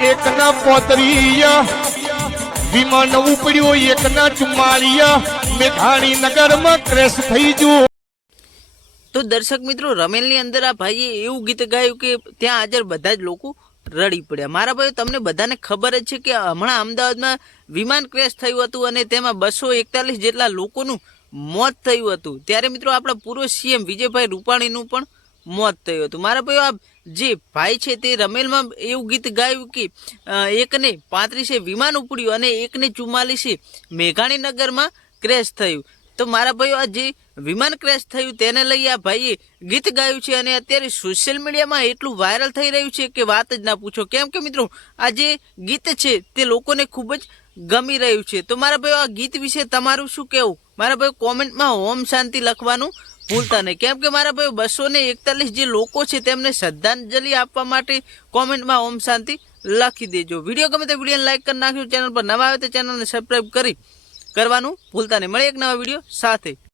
એકના 35 વિમાન ઉપડ્યો, એકના 44 મેઘાણી નગરમાં ક્રેશ થઈ ગયો। તો દર્શક મિત્રો, રમેલની અંદર આ ભાઈએ એવું ગીત ગાયું કે ત્યાં હાજર બધા જ લોકો રડી પડ્યા। મારા ભાઈ, તમને બધાને ખબર જ છે કે હમણાં અમદાવાદમાં વિમાન ક્રેશ થયું હતું અને તેમાં 241 જેટલા લોકોનું મોત થયું હતું। ત્યારે મિત્રો આપણા પૂર્વ સીએમ વિજયભાઈ રૂપાણીનું પણ મોત થયું હતું। મારા ભાઈઓ, આ જે ભાઈ છે તે રમેલમાં એવું ગીત ગાયું કે એકને 35 વિમાન ઉપડ્યું અને એકને 44 મેઘાણીનગરમાં ક્રેશ થયું। તો મારા ભાઈઓ, આ જે વિમાન ક્રેશ થયું તેને લઈ આ ભાઈએ ગીત ગાયું છે અને અત્યારે સોશિયલ મીડિયામાં એટલું વાયરલ થઈ રહ્યું છે કે વાત જ ના પૂછો। કેમ કે મિત્રો, આ જે ગીત છે તે લોકોને ખૂબ જ ગમી રહ્યું છે। તો મારા ભાઈઓ, આ ગીત વિશે તમારું શું કહેવું? મારા ભાઈઓ, કોમેન્ટમાં ઓમ શાંતિ લખવાનું ભૂલતા નહીં। કેમ કે મારા ભાઈઓ, 241 જે લોકો છે તેમને શ્રદ્ધાંજલિ આપવા માટે કોમેન્ટમાં ઓમ શાંતિ લખી દેજો। વિડીયો ગમે તો વિડીયોને લાઈક કરી નાખજો। ચેનલ પર નવા આવે તો ચેનલને સબસ્ક્રાઈબ કરવાનું ભૂલતા નહીં। મળે એક નવા વિડીયો સાથે।